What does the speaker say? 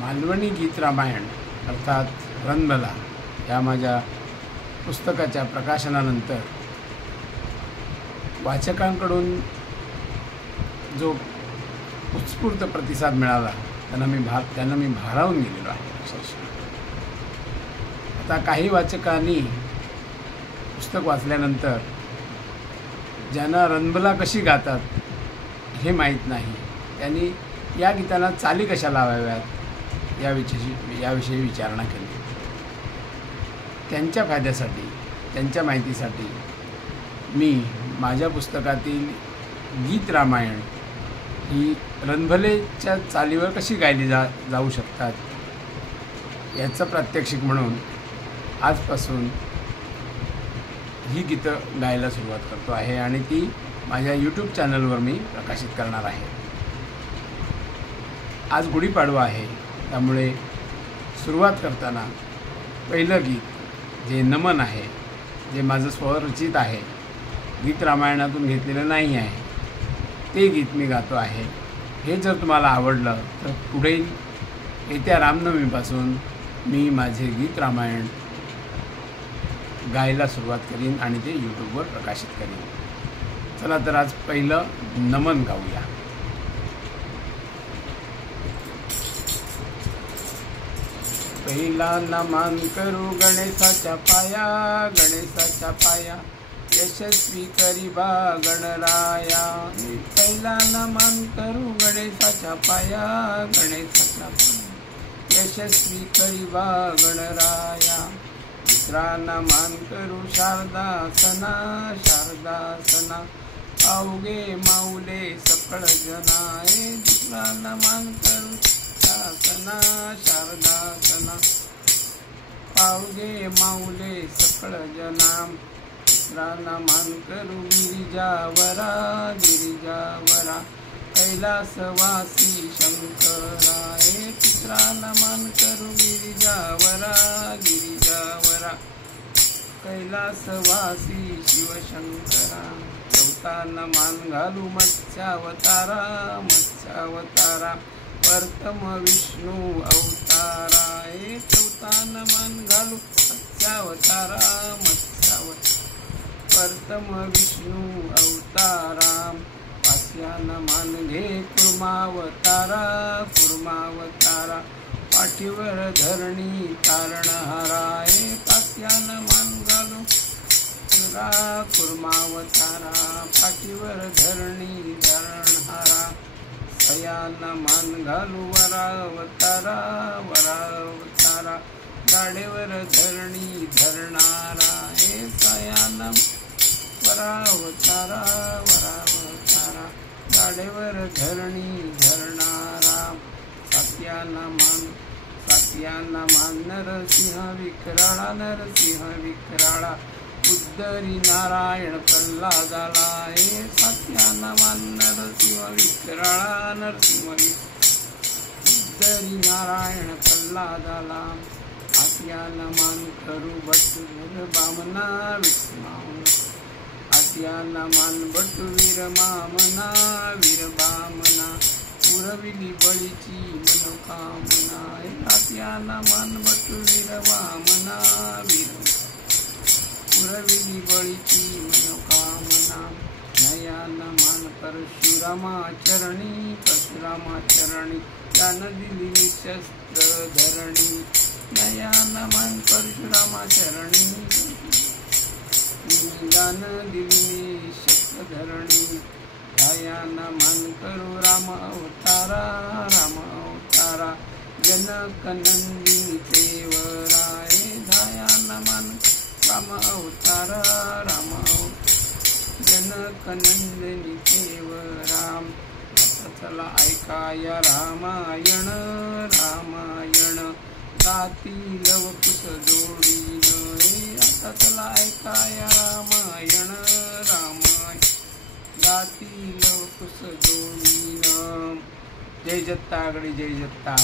मालवणी गीत रामायण अर्थात रणभला या माझ्या पुस्तकाच्या प्रकाशनानंतर वाचकांकडून जो उत्स्फूर्त प्रतिसाद मिळाला त्यांना मी भारावून गेलेलो आहे अक्षरशः. आता काही वाचकांनी पुस्तक वाचल्यानंतर ज्यांना रणभला कशी गातात हे माहीत नाही, त्यांनी या गीताला चाली कशा लावाव्यात याविषयी विचारणा केली. त्यांच्या फायद्यासाठी, त्यांच्या माहितीसाठी मी माझ्या पुस्तकातील गीत रामायण ही रणभलेच्या चालीवर कशी गायली जाऊ शकतात याचं प्रात्यक्षिक म्हणून आजपासून ही गीतं गायला सुरुवात करतो आहे आणि ती माझ्या यूट्यूब चॅनलवर मी प्रकाशित करणार आहे. आज गुढीपाडवा आहे, त्यामुळे सुरुवात करताना पहिलं गीत जे नमन आहे, जे माझं स्वरचित आहे, गीत रामायणातून घेतलेलं नाही आहे, ते गीत मी गातो आहे. हे जर तुम्हाला आवडलं तर पुढील येत्या रामनवमीपासून मी माझे गीत रामायण गायला सुरुवात करीन आणि ते यूट्यूबवर प्रकाशित करीन. चला तर आज पहिलं नमन गाऊया. पहिला नमन करू गणेशाच्या पाया, गणेशाच्या पाया यशस्वी करीबा गणराया. पहिला नमन करू गणेशाच्या पाया, गणेशाच्या पाया यशस्वी करीबा गणराया. दुसरा नमन करू शारदासना, शारदासना पाऊगे माऊले सकळ जनाए. दुसरा नमन करू शारदासना, शारदासना पाऊगे माऊले सकळ जना. तिसरा नमन करू गिरिजावरा, गिरिजावरा कैलासवासी शंकराए. तिसरा नमन करू गिरिजावरा, गिरिजावरा कैलासवासी शिवशंकरा. चौथा नमन घालू मत्स्यावतारा, मत्स्यावतारा प्रथम विष्णू अवताराए. चौथा नमन घालू मत्स्यावतारा, मत्स्यावतारा प्रथम विष्णू अवतारा. पाचव्या नमन घे कुर्मावतारा, कुर्मावतारा पाठीवर धरणी तारणहाराए. पाचव्या नमन घालू कुर्मावतारा पाठीवर धरणी धरणहारा. सया नमन घालू वरावतारा, वरावतारा गाडेवर धरणी धरणारा. हे सया नमन वरावतारा, वरावतारा गाडेवर धरणी धरणारा. सात्या नमन नरसिंह विकराळा, नरसिंह विकराळा उद्धरी नारायण प्रल्हादाला. हे सात्या नमन नरसिंह विकराळा, नरसिंह उद्धरी नारायण प्रल्हादाला. आत्या नमन करू बटवीर बामना, विस्मावना आत्या नमन बटवीर मामना, वीर बामना पुरविली बळीची मनोकामना. आत्या नमन बटवीर वामना, वीर पुरविली बळीची मनोकामना. नया नमन परशुरामाचरणी, परशुरामाचरणी दान दिली शस्त्र धरणी. नया नमन परशुरामाचरणी दान दिली शस्त्र धरणी. दया नमन करू राम अवतारा, राम अवतारा जनक नंदिनी देवराए. दया नमन राम अवतारा, राम जनक नंदिनी देवराम. चला ऐकाया रामायण, रामायण गातील वकुस जोडीन. आता चला ऐकाया रामायण, रामायण गातील वकुस जोडीन. जय जत्ता गडी जय जत्ता.